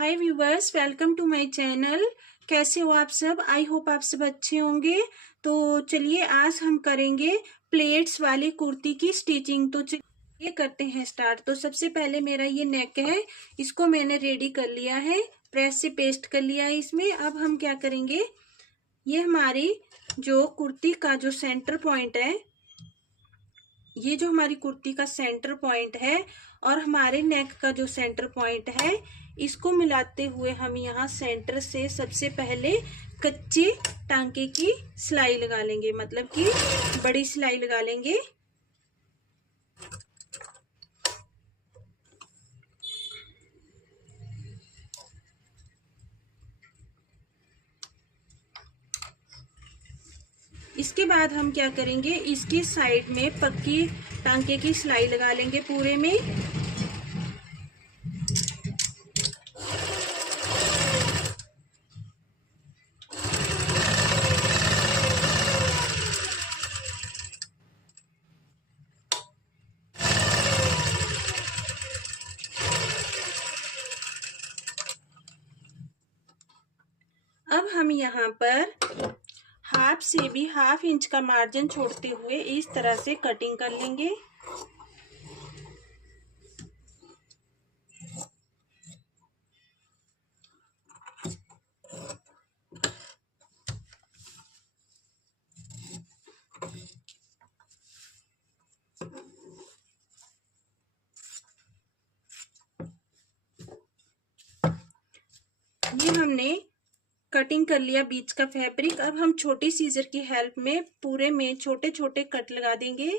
Hi viewers, welcome to my channel. कैसे हो आप सब? आई होप आप सब अच्छे होंगे। तो चलिए आज हम करेंगे प्लेट्स वाली कुर्ती की स्टिचिंग। तो चलिए करते हैं स्टार्ट। तो सबसे पहले मेरा ये नेक है, इसको मैंने रेडी कर लिया है, प्रेस से पेस्ट कर लिया है इसमें। अब हम क्या करेंगे, ये हमारी जो कुर्ती का जो सेंटर पॉइंट है, ये जो हमारी कुर्ती का सेंटर पॉइंट है और हमारे नेक का जो सेंटर पॉइंट है, इसको मिलाते हुए हम यहाँ सेंटर से सबसे पहले कच्चे टांके की सिलाई लगा लेंगे, मतलब कि बड़ी सिलाई लगा लेंगे। इसके बाद हम क्या करेंगे, इसकी साइड में पक्की टांके की सिलाई लगा लेंगे पूरे में। अब हम यहाँ पर हाफ से भी हाफ इंच का मार्जिन छोड़ते हुए इस तरह से कटिंग कर लेंगे। ये हमने कटिंग कर लिया बीच का फैब्रिक। अब हम छोटी सीजर की हेल्प में पूरे में छोटे छोटे कट लगा देंगे।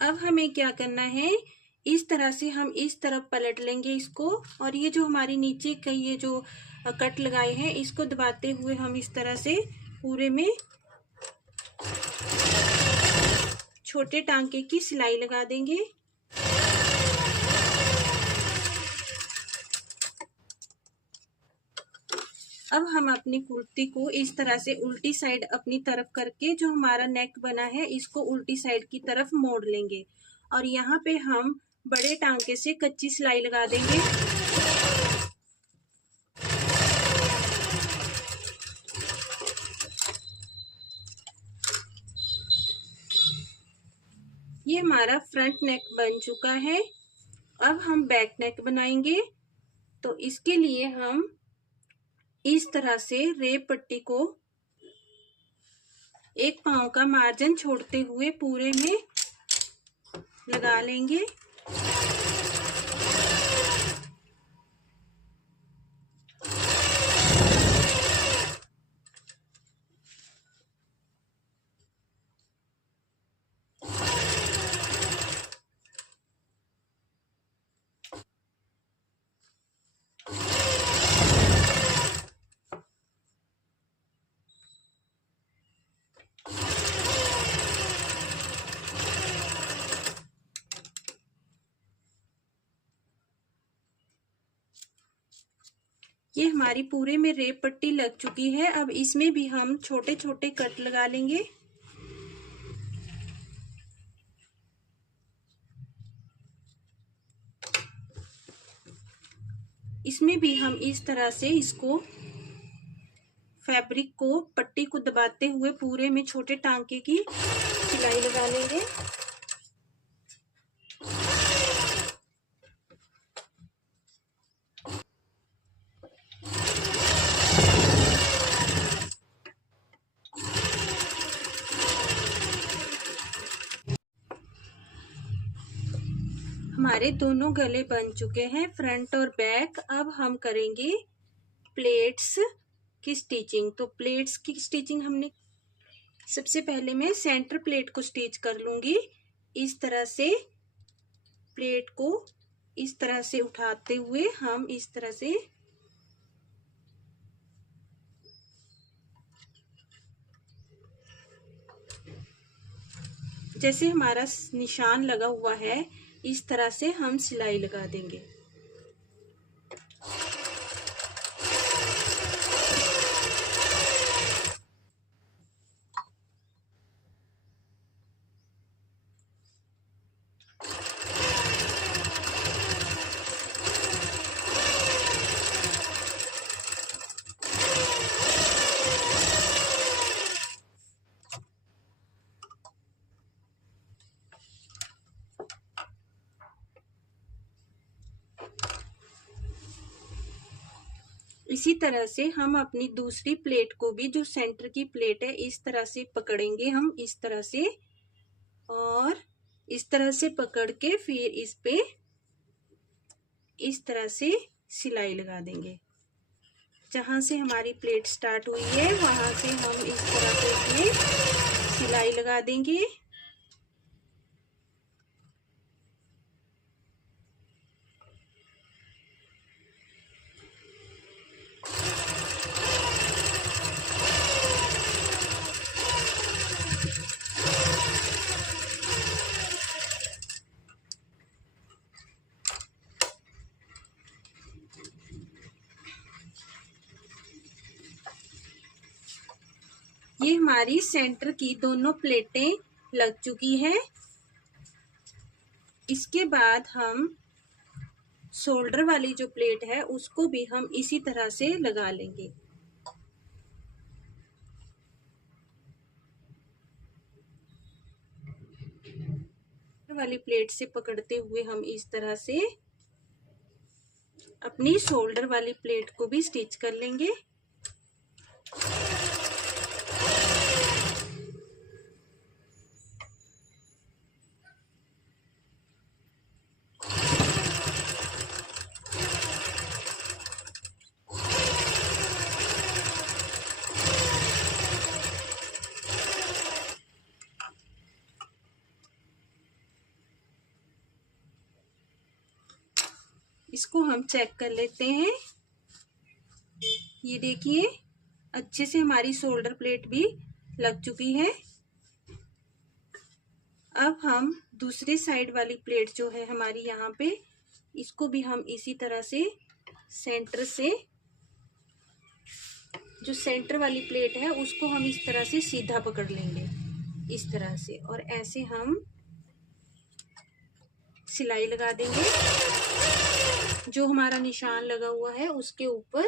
अब हमें क्या करना है, इस तरह से हम इस तरफ पलट लेंगे इसको, और ये जो हमारी नीचे का ये जो कट लगाए हैं, इसको दबाते हुए हम इस तरह से पूरे में छोटे टांके की सिलाई लगा देंगे। अब हम अपनी कुर्ती को इस तरह से उल्टी साइड अपनी तरफ करके जो हमारा नेक बना है, इसको उल्टी साइड की तरफ मोड़ लेंगे और यहाँ पे हम बड़े टांके से कच्ची सिलाई लगा देंगे। ये हमारा फ्रंट नेक बन चुका है। अब हम बैक नेक बनाएंगे। तो इसके लिए हम इस तरह से रेप पट्टी को एक पांव का मार्जिन छोड़ते हुए पूरे में लगा लेंगे। ये हमारी पूरे में रेप पट्टी लग चुकी है। अब इसमें भी हम छोटे छोटे कट लगा लेंगे। इसमें भी हम इस तरह से इसको फैब्रिक को पट्टी को दबाते हुए पूरे में छोटे टांके की सिलाई लगा लेंगे। हमारे दोनों गले बन चुके हैं, फ्रंट और बैक। अब हम करेंगे प्लेट्स की स्टिचिंग। तो प्लेट्स की स्टिचिंग हमने सबसे पहले मैं सेंटर प्लेट को स्टिच कर लूंगी। इस तरह से प्लेट को इस तरह से उठाते हुए हम इस तरह से जैसे हमारा निशान लगा हुआ है, इस तरह से हम सिलाई लगा देंगे। इसी तरह से हम अपनी दूसरी प्लेट को भी, जो सेंटर की प्लेट है, इस तरह से पकड़ेंगे हम, इस तरह से, और इस तरह से पकड़ के फिर इस पे इस तरह से सिलाई लगा देंगे। जहां से हमारी प्लेट स्टार्ट हुई है वहां से हम इस तरह से इसमें सिलाई लगा देंगे। ये हमारी सेंटर की दोनों प्लेटें लग चुकी हैं। इसके बाद हम शोल्डर वाली जो प्लेट है उसको भी हम इसी तरह से लगा लेंगे। वाली प्लेट से पकड़ते हुए हम इस तरह से अपनी शोल्डर वाली प्लेट को भी स्टिच कर लेंगे। इसको हम चेक कर लेते हैं। ये देखिए अच्छे से हमारी शोल्डर प्लेट भी लग चुकी है। अब हम दूसरे साइड वाली प्लेट जो है हमारी यहाँ पे, इसको भी हम इसी तरह से सेंटर से, जो सेंटर वाली प्लेट है उसको हम इस तरह से सीधा पकड़ लेंगे, इस तरह से, और ऐसे हम सिलाई लगा देंगे जो हमारा निशान लगा हुआ है उसके ऊपर।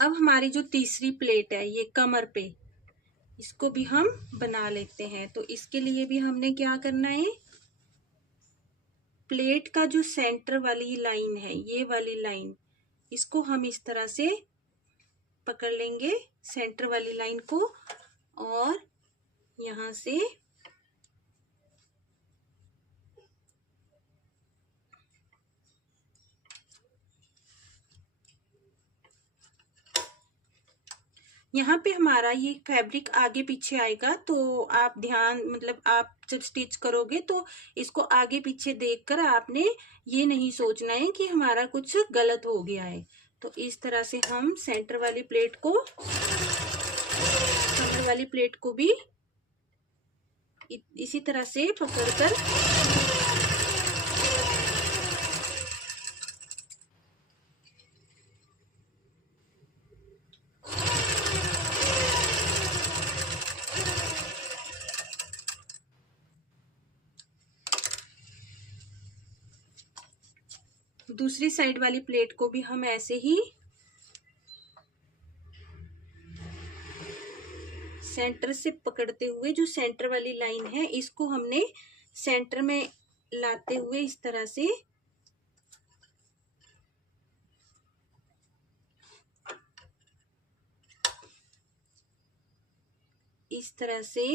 अब हमारी जो तीसरी प्लेट है ये कमर पे, इसको भी हम बना लेते हैं। तो इसके लिए भी हमने क्या करना है, प्लेट का जो सेंटर वाली लाइन है, ये वाली लाइन, इसको हम इस तरह से पकड़ लेंगे, सेंटर वाली लाइन को, और यहाँ से यहाँ पे हमारा ये फैब्रिक आगे पीछे आएगा, तो आप ध्यान, मतलब आप जब स्टिच करोगे तो इसको आगे पीछे देखकर आपने ये नहीं सोचना है कि हमारा कुछ गलत हो गया है। तो इस तरह से हम सेंटर वाली प्लेट को, कमर वाली प्लेट को भी इसी तरह से पकड़कर दूसरी साइड वाली प्लेट को भी हम ऐसे ही सेंटर से पकड़ते हुए, जो सेंटर वाली लाइन है इसको हमने सेंटर में लाते हुए इस तरह से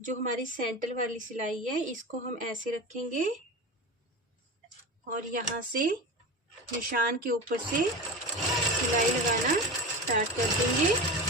जो हमारी सेंटर वाली सिलाई है इसको हम ऐसे रखेंगे और यहाँ से निशान के ऊपर से सिलाई लगाना स्टार्ट कर देंगे।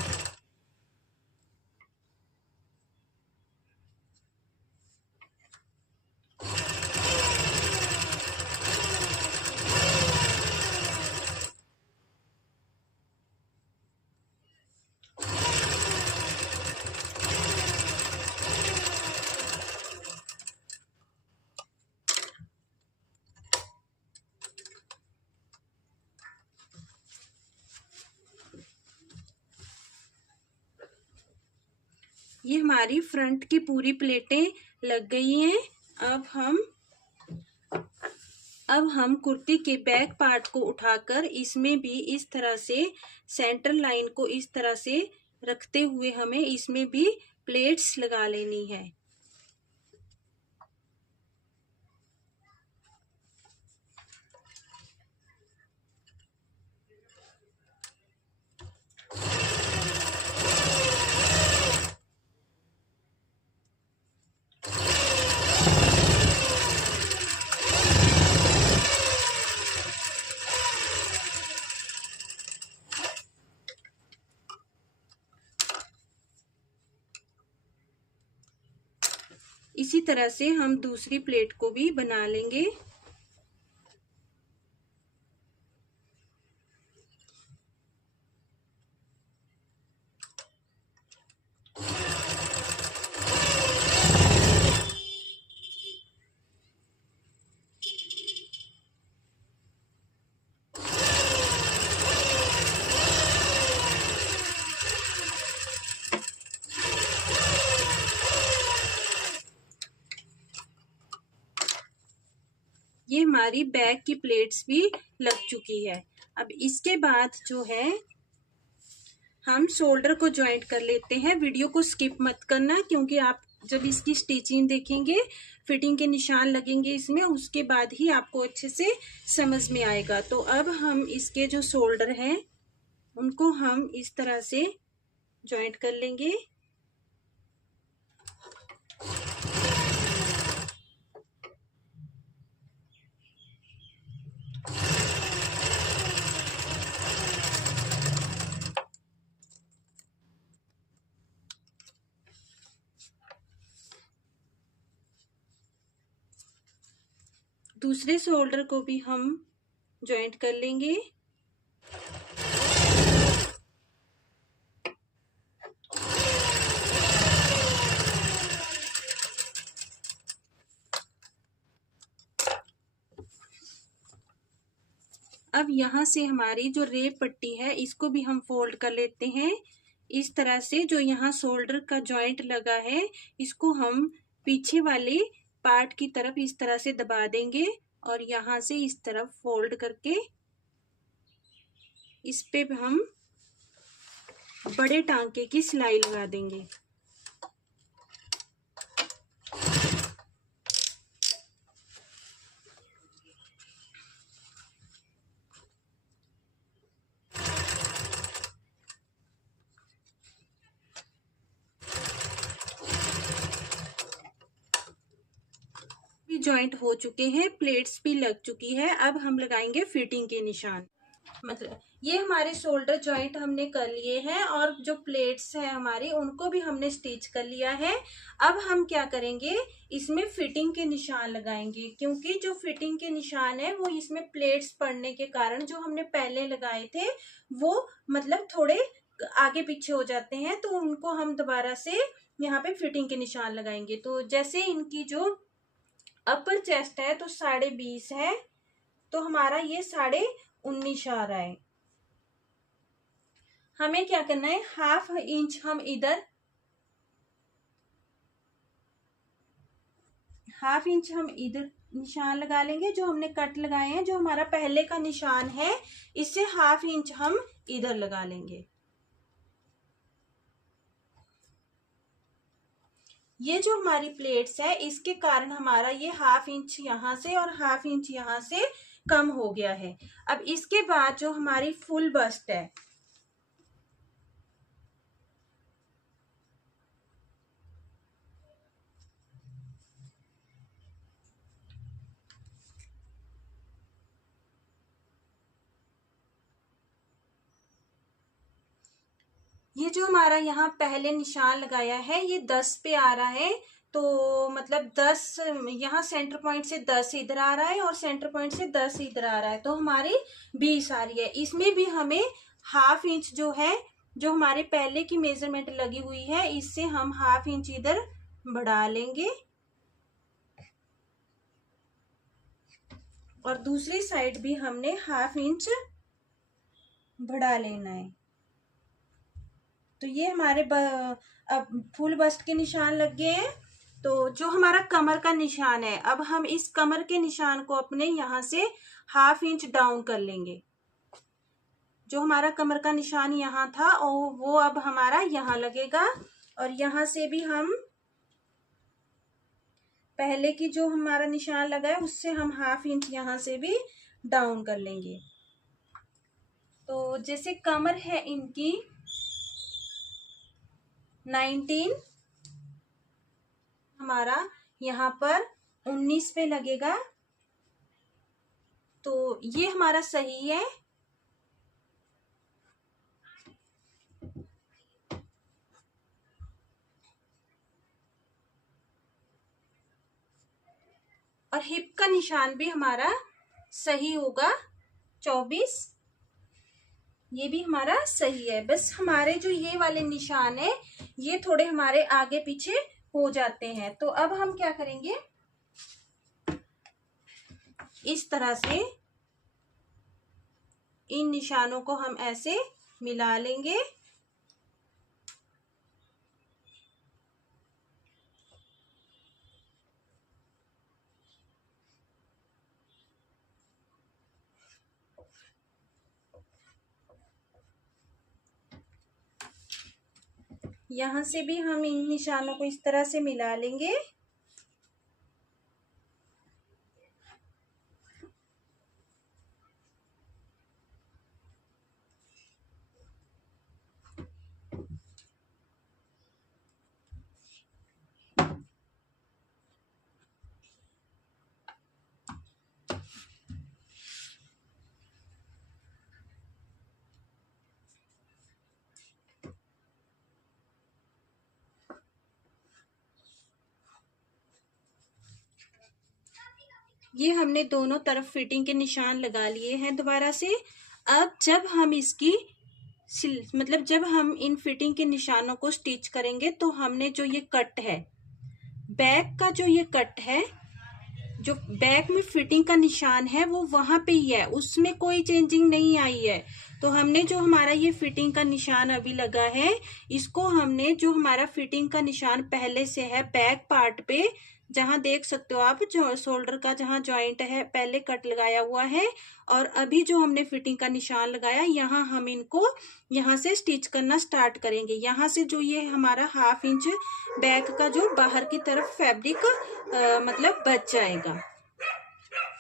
ये हमारी फ्रंट की पूरी प्लेटें लग गई हैं। अब हम अब हम कुर्ती के बैक पार्ट को उठाकर इसमें भी इस तरह से सेंटर लाइन को इस तरह से रखते हुए हमें इसमें भी प्लेट्स लगा लेनी है। इसी तरह से हम दूसरी प्लेट को भी बना लेंगे। ये हमारी बैक की प्लेट्स भी लग चुकी है। अब इसके बाद जो है हम शोल्डर को ज्वाइंट कर लेते हैं। वीडियो को स्किप मत करना, क्योंकि आप जब इसकी स्टिचिंग देखेंगे, फिटिंग के निशान लगेंगे इसमें, उसके बाद ही आपको अच्छे से समझ में आएगा। तो अब हम इसके जो शोल्डर हैं उनको हम इस तरह से ज्वाइंट कर लेंगे। दूसरे शोल्डर को भी हम ज्वाइंट कर लेंगे। अब यहाँ से हमारी जो रेप पट्टी है इसको भी हम फोल्ड कर लेते हैं। इस तरह से जो यहाँ शोल्डर का जॉइंट लगा है इसको हम पीछे वाले पार्ट की तरफ इस तरह से दबा देंगे और यहाँ से इस तरफ फोल्ड करके इस पे हम बड़े टांके की सिलाई लगा देंगे। जॉइंट हो चुके हैं, प्लेट्स भी लग चुकी है। अब हम लगाएंगे फिटिंग के निशान। मतलब ये हमारे शोल्डर जॉइंट हमने कर लिए हैं और जो प्लेट्स है हमारी उनको भी हमने स्टिच कर लिया है। अब हम क्या करेंगे, इसमें फिटिंग के निशान लगाएंगे, क्योंकि जो फिटिंग के निशान है वो इसमें प्लेट्स पड़ने के कारण जो हमने पहले लगाए थे वो मतलब थोड़े आगे पीछे हो जाते हैं, तो उनको हम दोबारा से यहाँ पे फिटिंग के निशान लगाएंगे। तो जैसे इनकी जो अपर चेस्ट है तो 20.5 है, तो हमारा ये 19.5 आ रहा है। हमें क्या करना है, ½ इंच हम इधर, ½ इंच हम इधर निशान लगा लेंगे। जो हमने कट लगाए हैं, जो हमारा पहले का निशान है, इससे ½ इंच हम इधर लगा लेंगे। ये जो हमारी प्लेट्स है इसके कारण हमारा ये ½ इंच यहाँ से और ½ इंच यहाँ से कम हो गया है। अब इसके बाद जो हमारी फुल बस्ट है, ये जो हमारा यहाँ पहले निशान लगाया है ये 10 पे आ रहा है। तो मतलब 10 यहाँ सेंटर पॉइंट से 10 इधर आ रहा है और सेंटर पॉइंट से 10 इधर आ रहा है, तो हमारी 20 आ रही है। इसमें भी हमें ½ इंच जो है, जो हमारे पहले की मेजरमेंट लगी हुई है, इससे हम ½ इंच इधर बढ़ा लेंगे और दूसरी साइड भी हमने ½ इंच बढ़ा लेना है। तो ये हमारे अब फुल बस्ट के निशान लग गए हैं। तो जो हमारा कमर का निशान है, अब हम इस कमर के निशान को अपने यहाँ से 1/2 इंच डाउन कर लेंगे। जो हमारा कमर का निशान यहाँ था और वो अब हमारा यहाँ लगेगा, और यहाँ से भी हम पहले की जो हमारा निशान लगा है उससे हम 1/2 इंच यहाँ से भी डाउन कर लेंगे। तो जैसे कमर है इनकी 19, हमारा यहाँ पर 19 पे लगेगा, तो ये हमारा सही है। और हिप का निशान भी हमारा सही होगा 24, ये भी हमारा सही है। बस हमारे जो ये वाले निशान है ये थोड़े हमारे आगे पीछे हो जाते हैं। तो अब हम क्या करेंगे, इस तरह से इन निशानों को हम ऐसे मिला लेंगे। यहाँ से भी हम इन निशानों को इस तरह से मिला लेंगे। ये हमने दोनों तरफ फिटिंग के निशान लगा लिए हैं दोबारा से। अब जब हम इसकी मतलब जब हम इन फिटिंग के निशानों को स्टिच करेंगे तो हमने जो ये कट है, बैक का जो ये कट है, जो बैक में फिटिंग का निशान है वो वहां पे ही है, उसमें कोई चेंजिंग नहीं आई है। तो हमने जो हमारा ये फिटिंग का निशान अभी लगा है, इसको हमने जो हमारा फिटिंग का निशान पहले से है बैक पार्ट पे, जहां देख सकते हो आप जो शोल्डर का जहां जॉइंट है पहले कट लगाया हुआ है, और अभी जो हमने फिटिंग का निशान लगाया यहाँ हम इनको यहाँ से स्टिच करना स्टार्ट करेंगे। यहाँ से जो ये हमारा 1/2 इंच बैक का जो बाहर की तरफ फैब्रिक मतलब बच जाएगा।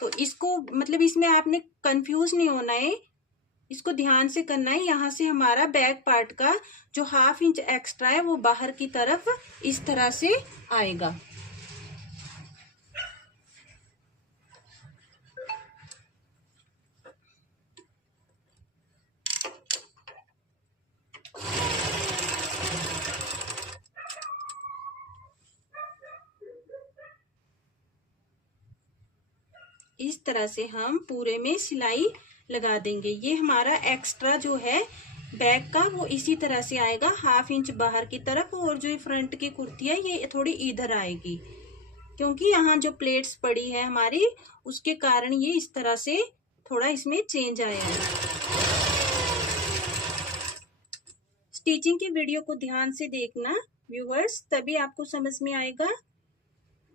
तो इसको मतलब इसमें आपने कंफ्यूज नहीं होना है, इसको ध्यान से करना है। यहाँ से हमारा बैक पार्ट का जो 1/2 इंच एक्स्ट्रा है वो बाहर की तरफ इस तरह से आएगा। इस तरह से हम पूरे में सिलाई लगा देंगे। ये हमारा एक्स्ट्रा जो है बैक का वो इसी तरह से आएगा 1/2 इंच बाहर की तरफ, और जो फ्रंट की कुर्ती है ये थोड़ी इधर आएगी, क्योंकि यहाँ जो प्लेट्स पड़ी है हमारी उसके कारण ये इस तरह से थोड़ा इसमें चेंज आया है। स्टिचिंग की वीडियो को ध्यान से देखना व्यूअर्स, तभी आपको समझ में आएगा।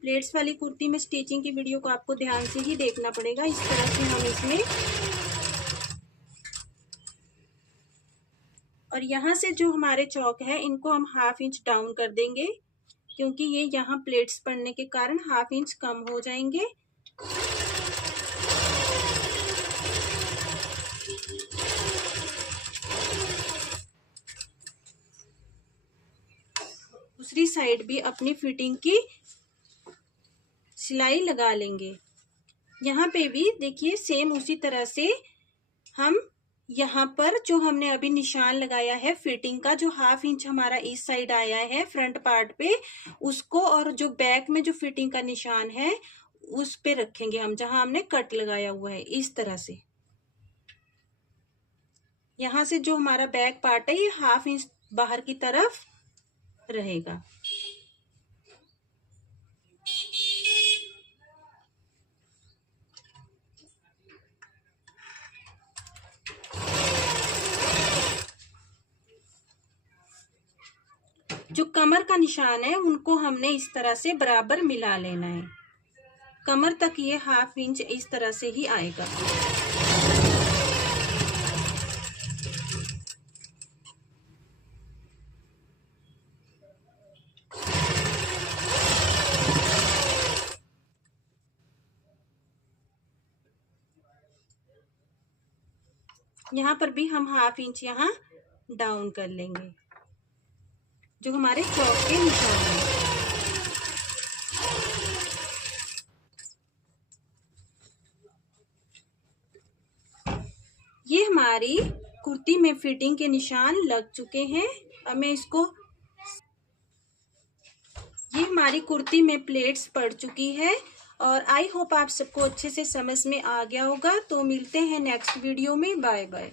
प्लेट्स वाली कुर्ती में स्टिचिंग की वीडियो को आपको ध्यान से ही देखना पड़ेगा। इस तरह से हम इसमें, और यहाँ से जो हमारे चौक है इनको हम 1/2 इंच डाउन कर देंगे, क्योंकि ये यहाँ प्लेट्स पड़ने के कारण 1/2 इंच कम हो जाएंगे। दूसरी साइड भी अपनी फिटिंग की सिलाई लगा लेंगे। यहाँ पे भी देखिए सेम उसी तरह से हम यहाँ पर जो हमने अभी निशान लगाया है फिटिंग का, जो 1/2 इंच हमारा इस साइड आया है फ्रंट पार्ट पे, उसको और जो बैक में जो फिटिंग का निशान है उस पे रखेंगे हम, जहां हमने कट लगाया हुआ है। इस तरह से यहाँ से जो हमारा बैक पार्ट है ये 1/2 इंच बाहर की तरफ रहेगा। जो कमर का निशान है उनको हमने इस तरह से बराबर मिला लेना है। कमर तक ये 1/2 इंच इस तरह से ही आएगा। यहाँ पर भी हम 1/2 इंच यहाँ डाउन कर लेंगे, जो हमारे चौक के निशान है। ये हमारी कुर्ती में फिटिंग के निशान लग चुके हैं। अब मैं इसको, ये हमारी कुर्ती में प्लेट्स पड़ चुकी है और आई होप आप सबको अच्छे से समझ में आ गया होगा। तो मिलते हैं नेक्स्ट वीडियो में। Bye bye.